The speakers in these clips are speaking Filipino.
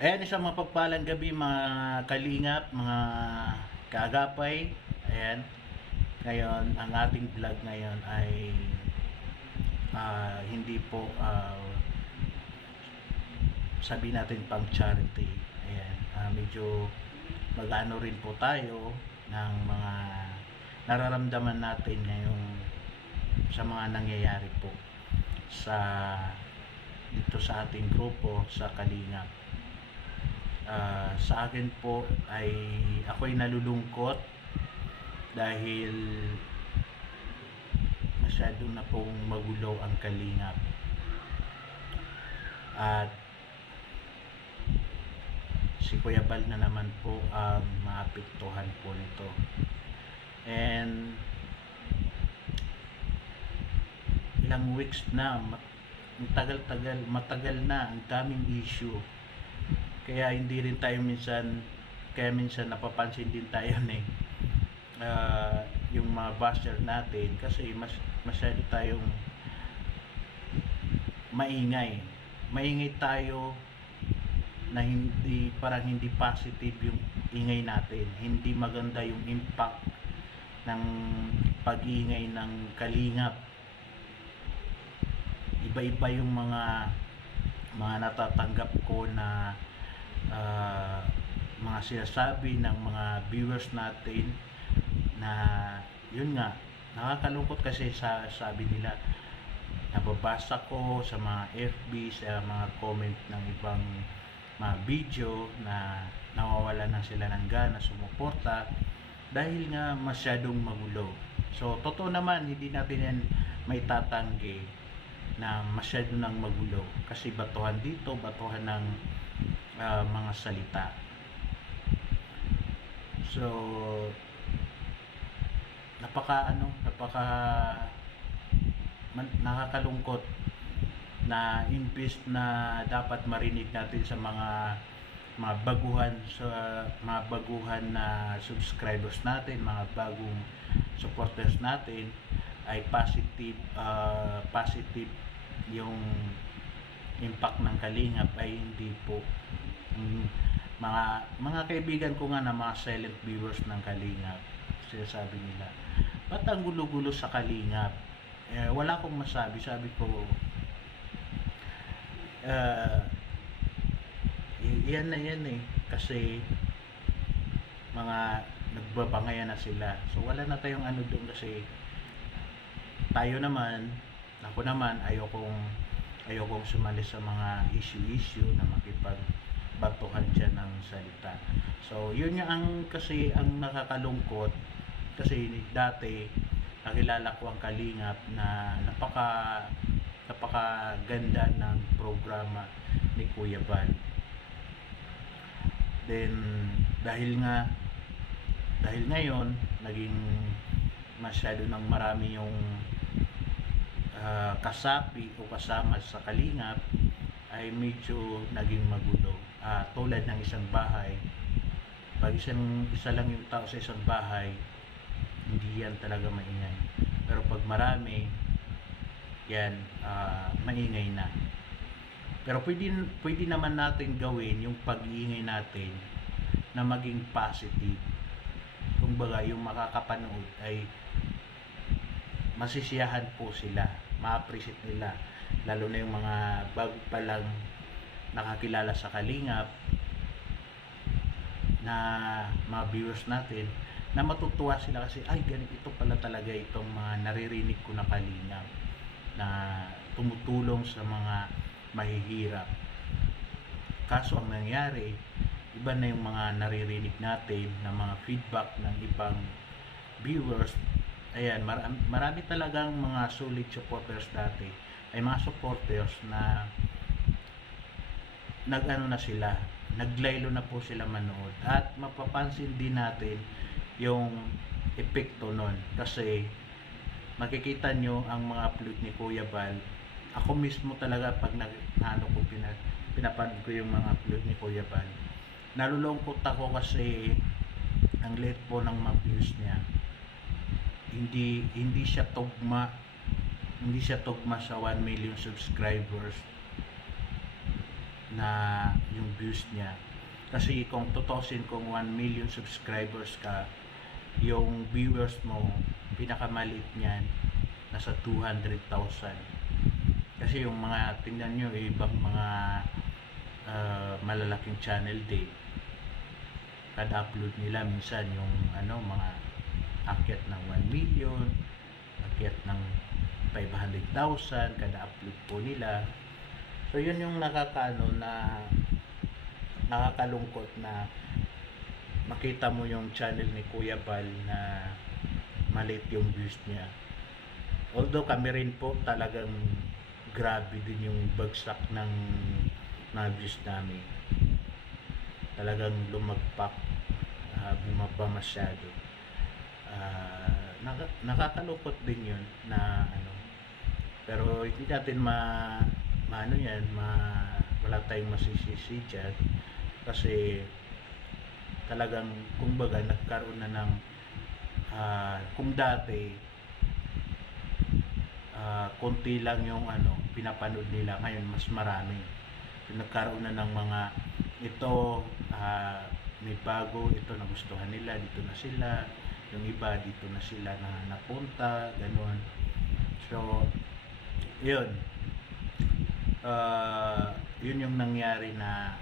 Ayan, isang mapagpalang gabi mga kalingap, mga kaagapay. Ayan, ngayon ang ating vlog ngayon ay hindi po sabi natin pang charity. Ayan, medyo mag-ano rin po tayo ng mga nararamdaman natin ngayon sa mga nangyayari po sa dito sa ating grupo sa Kalingap. Sa akin po ay ako'y nalulungkot dahil masyado na pong magulo ang Kalingap at si Kuya Bal na naman po ang maapektuhan po nito. And ilang weeks na, matagal na, ang daming issue. Kaya hindi rin tayo minsan napapansin din tayo yung mga basher natin kasi masyado tayong maingay tayo na parang hindi positive yung ingay natin, hindi maganda yung impact ng pag-ingay ng Kalingap. Iba-iba yung mga natatanggap ko na mga sinasabi ng mga viewers natin na yun nga, nakakalungkot kasi sabi nila, nababasa ko sa mga FB, sa mga comment ng ibang mga video na nawawala na sila ng gana sumuporta dahil nga masyadong magulo. So totoo naman, hindi natin yan may tatanggi na masyado nang magulo kasi batuhan dito, batuhan ng mga salita. So nakakalungkot na imbis na dapat marinig natin sa mga baguhan na subscribers natin, mga bagong supporters natin, ay positive yung impact ng Kalingap ay hindi po. Mga kaibigan ko nga na mga silent viewers ng Kalingap, sinasabi nila, ba't ang gulo-gulo sa Kalingap? Wala akong masabi. Sabi ko, yan na yan kasi mga nagbabangayan na sila. So wala na tayong ano doon kasi tayo naman, ako naman, ayokong sumali sa mga issue na makipagbatuhan dyan ng salita. So yun yung kasi ang nakakalungkot kasi dati nakilala ko ang Kalingap na napakaganda ng programa ni Kuya Bal. Then dahil ngayon naging masyado ng marami yung kasapi o kasama sa Kalingap, ay medyo naging magulo. Tulad ng isang bahay, pag isa lang yung tao sa isang bahay, hindi yan talaga maingay. Pero pag marami, yan, maingay na. Pero pwede naman natin gawin yung pag-iingay natin na maging positive. Kumbaga, yung makakapanood ay masisiyahan po sila, ma-appreciate nila, lalo na yung mga bago pa lang nakakilala sa Kalingap na mga viewers natin, na matutuwa sila kasi ay ganito pala talaga itong mga naririnig ko na Kalingap na tumutulong sa mga mahihirap. Kaso ang nangyari, iba na yung mga naririnig natin na mga feedback ng ibang viewers. Ayan, marami talagang mga solid supporters dati, ay mga supporters na naglaylo na po sila manood, at mapapansin din natin yung epekto nun kasi makikita nyo ang mga upload ni Kuya Bal. Ako mismo talaga pag pinapanood ko yung mga upload ni Kuya Bal, nalulungkot ako kasi ang late po ng mga views niya. Hindi siya tugma sa 1 million subscribers. na yung views niya. Kasi kung tutusin, kung 1 million subscribers ka, yung viewers mo, pinakamaliit niyan, nasa 200,000. Kasi yung mga, tingnan nyo, ibang mga malalaking channel din, kada upload nila minsan yung mga akyat ng 1 million, akyat ng 500,000 kada upload po nila. So yun yung nakakalungkot na makita mo yung channel ni Kuya Bal na maliit yung views niya. Although kami rin po talagang grabe din yung bagsak ng views namin. Talagang lumagpak, bumaba masyado. Nakakalungkot din yun na pero hindi natin wala tayong masisisi dyan kasi talagang kumbaga nagkaroon na ng kung dati konti lang yung pinapanood nila, ngayon mas marami. Nagkaroon na ng mga ito, may bago, ito nagustuhan nila, dito na sila, yung iba dito na sila na napunta, ganun. So yun, yun yung nangyari na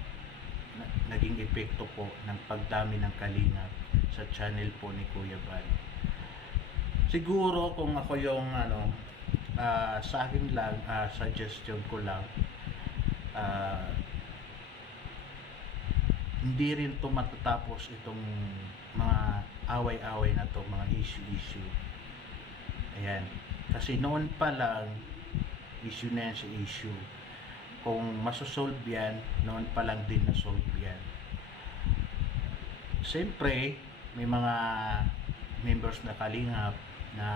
naging epekto po ng pagdami ng kalingap sa channel po ni Kuya Bal. Siguro kung ako yung sa akin lang, suggestion ko lang, hindi rin to matatapos itong mga away-away na to, mga issue. Ayan, kasi noon pa lang issue na yan sa issue. Kung masosolve yan, noon pa lang din nasolve yan. Siyempre may mga members na kalingap na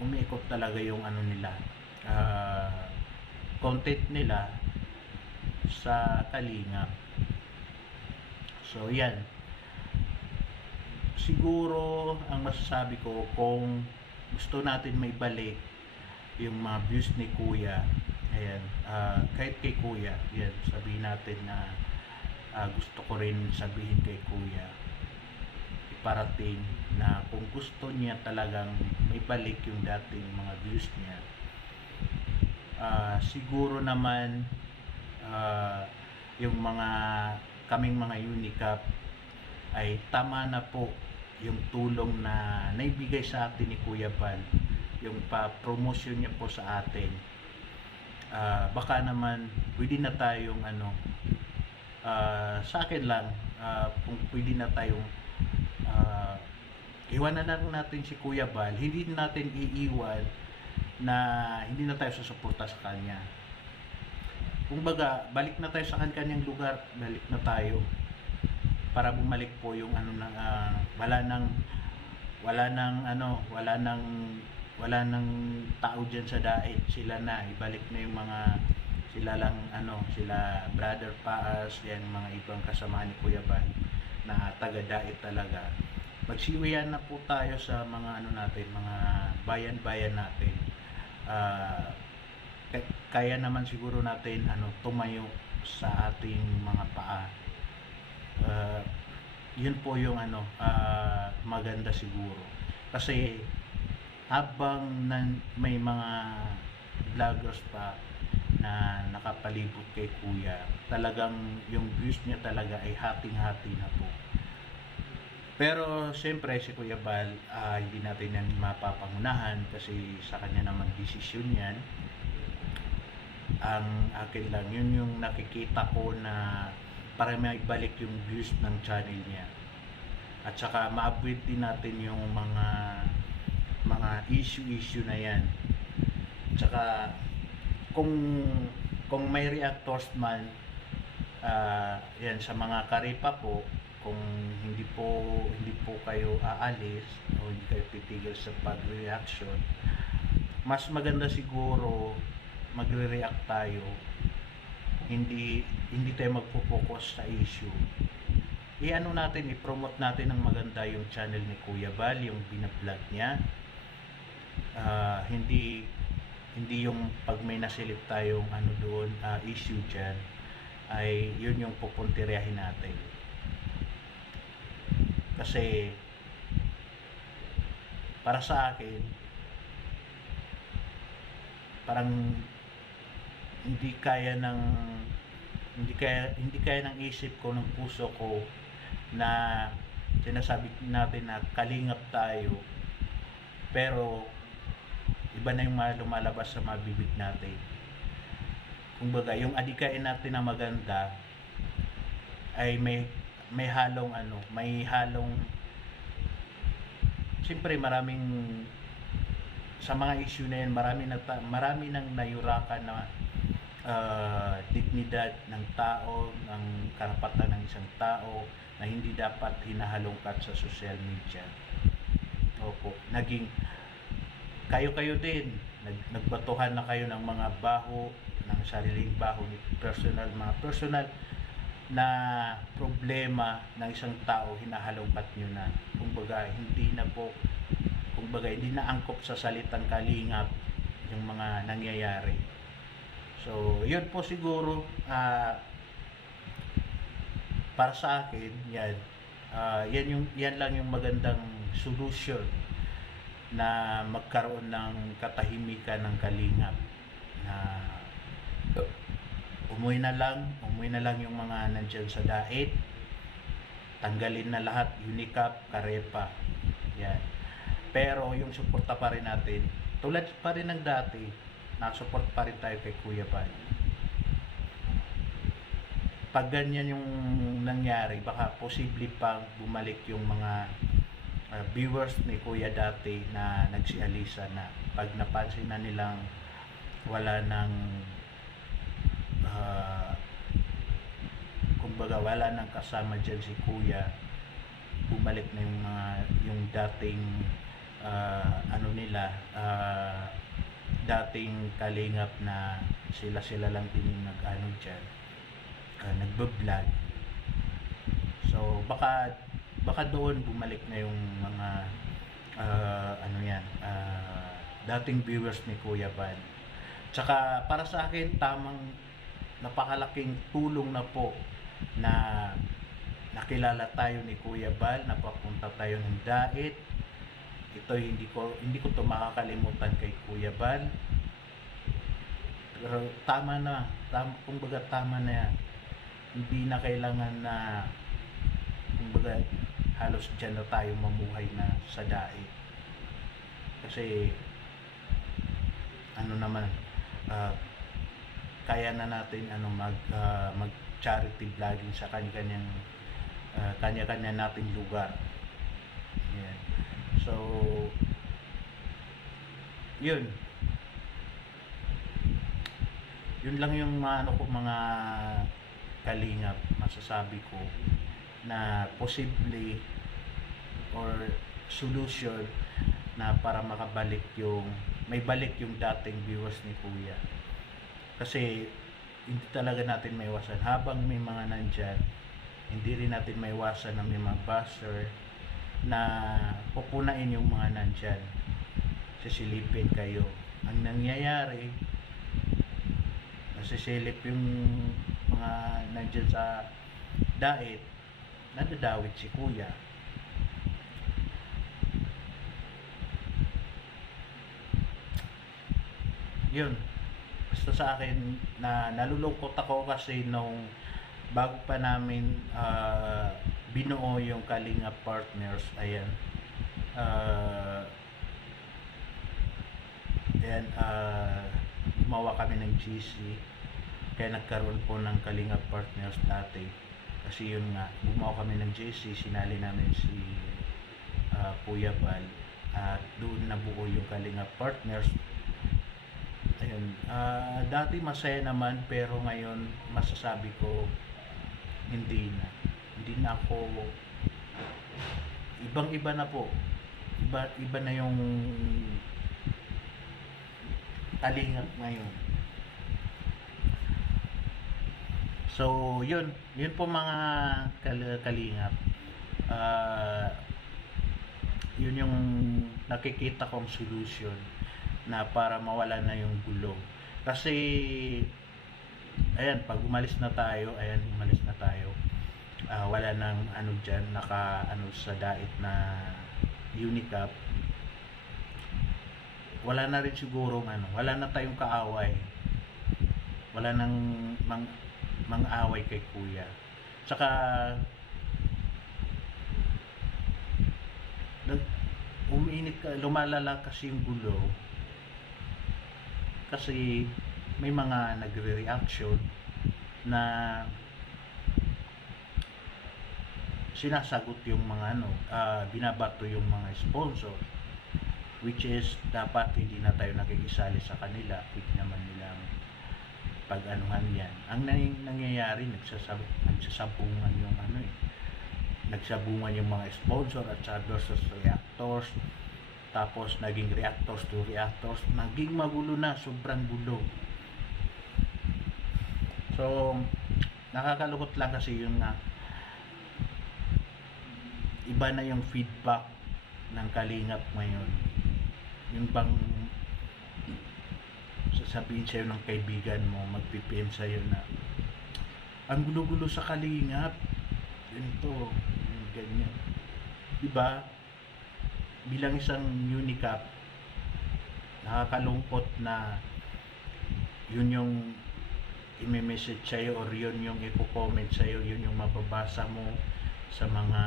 umiikot talaga yung nila, content nila sa kalingap. So yan, siguro ang masasabi ko, kung gusto natin may balik yung mga views ni Kuya, ayan, kahit kay Kuya, yan, sabihin natin na gusto ko rin sabihin kay Kuya, iparating na kung gusto niya talagang may balik yung dating mga views niya, siguro naman yung kaming mga Unicap ay tama na po yung tulong na naibigay sa atin ni Kuya Bal, yung pa-promotion niya po sa atin. Baka naman pwede na tayong sa akin lang, kung pwede na tayong iwanan na lang natin si Kuya Bal, hindi natin iiwan na hindi na tayo susuporta sa kanya. Kumbaga, balik na tayo sa kanyang lugar, balik na tayo para bumalik po yung wala nang tao diyan sa daet, sila na, ibalik na yung sila lang sila Brother Paas, yan mga ibang kasama ni Kuya Bal na taga-daet talaga. Magsiwihan na po tayo sa mga natin, mga bayan-bayan natin. Kaya naman siguro natin tumayo sa ating mga paa. Yun po yung maganda siguro, kasi habang may mga vloggers pa na nakapalibot kay Kuya, talagang yung views niya talaga ay hating-hati na po. Pero siyempre si Kuya Bal, hindi natin yan mapapangunahan kasi sa kanya naman desisyon yan. Ang akin lang, yun yung nakikita ko na para maibalik yung views ng channel niya, at saka ma-avoid din natin yung mga issue na yan. At saka kung may reactors man, yan sa mga karipa po, kung hindi po kayo aalis o hindi kayo titigil sa pag-reaction, mas maganda siguro magre-react tayo, hindi tayo magpo-focus sa issue. Natin, i-promote natin ng maganda yung channel ni Kuya Bal, yung binablog niya. Hindi hindi yung pag may nasilip tayong ano doon, issue dyan, ay yun yung pupuntiryahin natin. Kasi para sa akin, parang hindi kaya ng hindi kaya ng isip ko, ng puso ko, na sinasabi natin na kalingap tayo, pero iba na yung lumalabas sa mga bibig natin. Kumbaga, yung adikain natin na maganda ay may halong siyempre maraming sa mga issue na yan, marami nang nayurakan na dignidad ng tao, ng karapatan ng isang tao na hindi dapat hinahalongkat sa social media. Opo, naging kayo din, nagbatuhan na kayo ng mga baho, ng sariling baho, mga personal na problema ng isang tao, hinahalongkat nyo na. Kumbaga, hindi na angkop sa salitang kalingap yung mga nangyayari. So, yun po siguro, para sa akin, yan lang yung magandang solution na magkaroon ng katahimikan ng kalingap, na umuwi na lang yung mga nandyan sa dait, tanggalin na lahat, Unicap, Karepa, yan. Pero yung suporta pa rin natin, tulad pa rin ng dati, nakasupport pa rin tayo kay Kuya Bal. Pag ganyan yung nangyari, baka posible pang bumalik yung mga viewers ni Kuya dati na nagsialisa na. Pag napansin na nilang wala nang kumbaga wala nang kasama dyan si Kuya, bumalik na yung dating dating kalingap na sila lang din yung dyan, nagbablog. So baka doon bumalik na yung mga dating viewers ni Kuya Bal. Tsaka para sa akin, napakalaking tulong na po na nakilala tayo ni Kuya Bal, napapunta tayo ng dait. Ito hindi ko to makakalimutan kay Kuya Bal. Pero kumbaga tama na yan. Hindi na kailangan na kumbaga halos dyan na tayo mamuhay na sa dait. Kasi kaya na natin mag charity vlogging sa kanya-kanya nating lugar. Yeah. So yun lang yung mga kalingap masasabi ko na posible or solution na para may balik yung dating viewers ni Kuya. Kasi hindi talaga natin maiwasan habang may mga nandyan, hindi rin natin maiwasan na may mga buzzer na pupunain yung mga nandyan, sisilipin kayo. Ang nangyayari, nasisilip yung mga nandyan sa dait, nadadawit si Kuya. Yun, basta sa akin na nalulungkot ako kasi nung bago pa namin binuo yung Kalinga Partners, gumawa kami ng GC, kaya nagkaroon po ng Kalinga Partners dati. Kasi yun nga, gumawa kami ng GC, sinali namin si Kuya Bal, at doon nabuo yung Kalinga Partners. Ayun, dati masaya naman, pero ngayon masasabi ko hindi na ako, ibang-iba na po, iba na yung kalingap ngayon. So yun po mga kalingap, yun yung nakikita kong solution na para mawala na yung gulo. Kasi ayan, pag umalis na tayo, wala nang ano dyan, naka ano sa daet na Unicap, wala na rin siguro wala na tayong kaaway, wala nang mang-away kay kuya. Tsaka lumalala kasi yung gulo kasi may mga nagre-reaction na sinasagot yung mga binabato yung mga sponsor, which is dapat hindi na tayo nakikisali sa kanila. Pwede naman nilang pag-anuhan yan. Ang nangyayari, nagsasabungan yung nagsabungan yung mga sponsor at sa versus reactors, tapos naging reactors to reactors, naging magulo na, sobrang gulo. So nakakalungkot lang kasi yung iba na yung feedback ng Kalingap ngayon. Yung bang sasabihin sa'yo ng kaibigan mo, mag-PM sa'yo na ang gulo-gulo sa Kalingap, ganito, ganyan. Diba? Bilang isang Unicap, nakakalungkot na yun yung i-message sa'yo or yun yung i-comment sa'yo, yun yung mababasa mo sa mga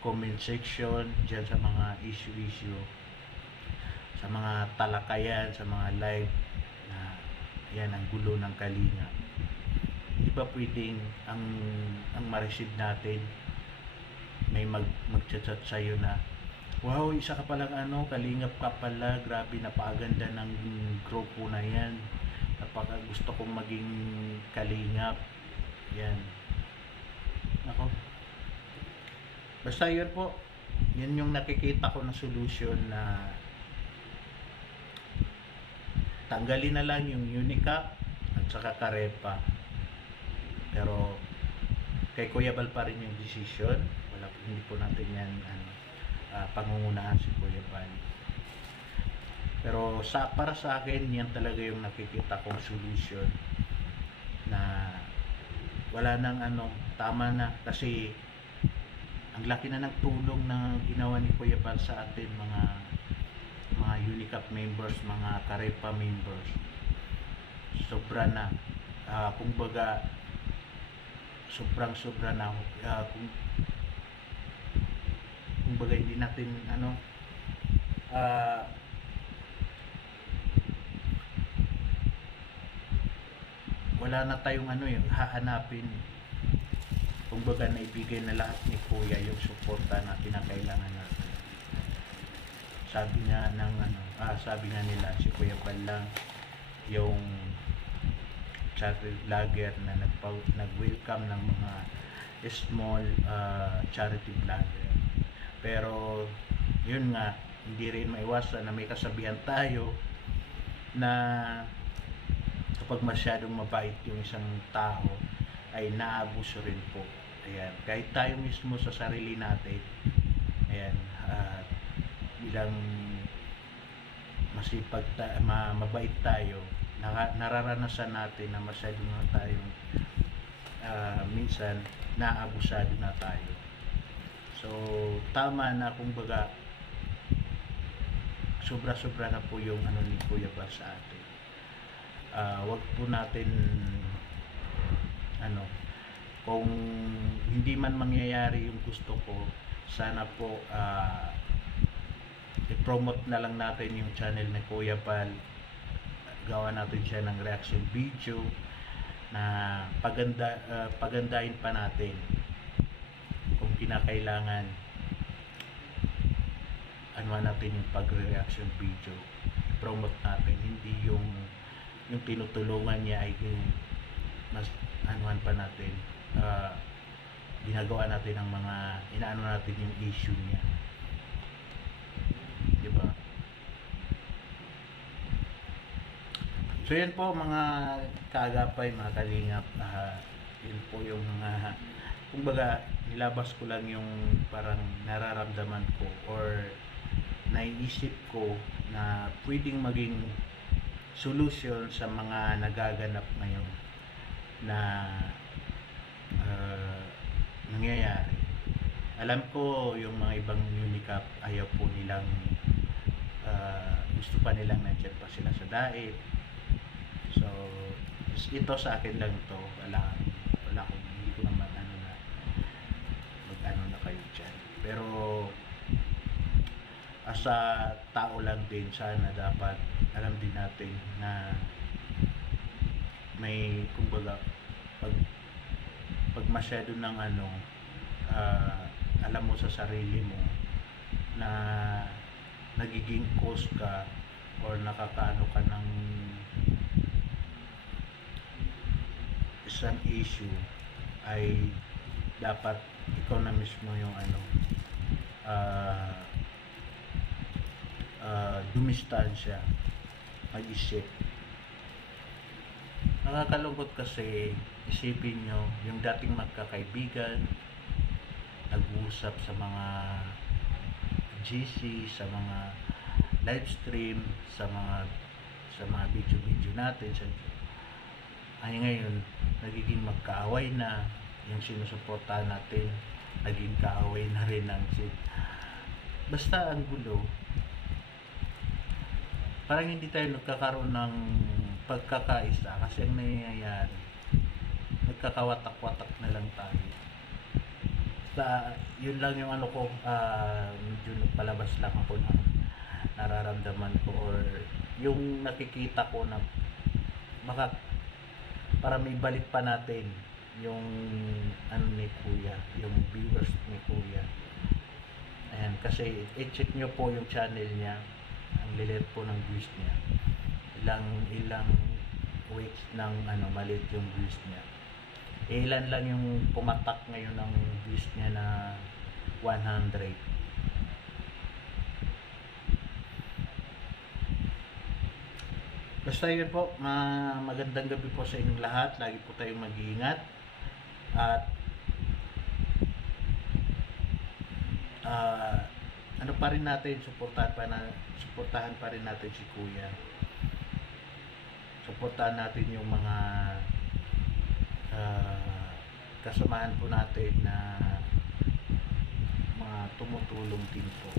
comment section, dyan sa mga issue, sa mga talakayan, sa mga live na yan ang gulo ng Kalingap. Hindi ba pwedeng ang ma-receive natin may mag-chat sa'yo na wow, isa ka palang Kalingap ka pala, grabe, napakaganda ng grupo na yan, gusto kong maging Kalingap yan. Ako, basta yun po, yan yung nakikita ko na solution, na tanggalin na lang yung Unicap at saka Karepa. Pero kay Kuya Bal pa rin yung decision. Hindi po natin yan pangungunahan si Kuya Bal. Pero para sa akin, yan talaga yung nakikita kong solution, na wala nang tama na, kasi ang laki na ng tulong na ginawa ni Kuya Bal sa atin, mga Unicap members, mga Karepa members. Sobra na, kumbaga sobra na, kumbaga hindi natin wala na tayong yung hahanapin. Kumbaga naibigay na lahat ni Kuya yung suporta na kinakailangan natin. Sabi nga nila, si Kuya Bal lang yung charity vlogger na nag-welcome ng mga small charity vlogger. Pero yun nga, hindi rin maiwasan na may kasabihan tayo na kapag masyadong mabait yung isang tao ay naabuso rin po. Ayan, kahit tayo mismo sa sarili natin, ayan, bilang masipag mabait tayo, nararanasan natin na masyado na tayong minsan naabusado na tayo. So tama na, kumbaga sobra-sobra na po yung ni Kuya Bal sa atin. Wag po natin kung hindi man mangyayari yung gusto ko, sana po i-promote na lang natin yung channel ni Kuya Bal. Gawa natin siya ng reaction video na pagandahin pa natin kung kinakailangan. Natin yung pagre-reaction video, promote natin, hindi yung tinutulungan niya ay mas pa natin, ginagawa natin ang mga natin yung issue niya, diba? So yan po mga kaagapay, mga Kalingap, yun po yung mga kumbaga nilabas ko lang yung parang nararamdaman ko or naiisip ko na pwedeng maging solution sa mga nagaganap ngayon na nangyayari. Alam ko yung mga ibang Unicap ayaw po nilang gusto pa nilang nandiyan pa sila sa daet. So ito sa akin lang to, wala akong, hindi ko naman mag-ano na kayo dyan, pero as a tao lang din, sana dapat alam din natin na may, kumbaga, pag masyado ng alam mo sa sarili mo na nagiging cause ka or nakakaano ka ng isang issue, ay dapat ikaw na mismo yung dumistansya, mag-isip. Nakakalungkot kasi isipin nyo yung dating magkakaibigan nag-uusap sa mga GC, sa mga live stream, sa mga video natin ay ngayon nagiging magkaaway na. Yung sinusuportahan natin naging kaaway na rin basta ang gulo. Parang hindi tayo nagkakaroon ng pagkakaisa kasi ang nangyayari, nagkakawatak-watak na lang tayo. Yun lang yung ko, medyo nagpalabas lang ako ng nararamdaman ko or yung nakikita ko na baka para may balik pa natin yung ni Kuya, yung viewers ni Kuya. Ayan, kasi i-check nyo po yung channel niya, ang lilit po ng views niya, ilang weeks ng maliit yung views niya. Ilan lang yung pumatak ngayon ng views niya na 100. Basta yun po, magandang gabi po sa inyong lahat. Lagi po tayong mag-iingat at pa rin natin, suportahan pa rin natin si Kuya. Suportahan natin yung mga kasamahan po natin na mga tumutulong din po.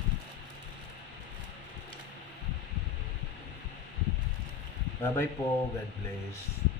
Bye bye po, God bless.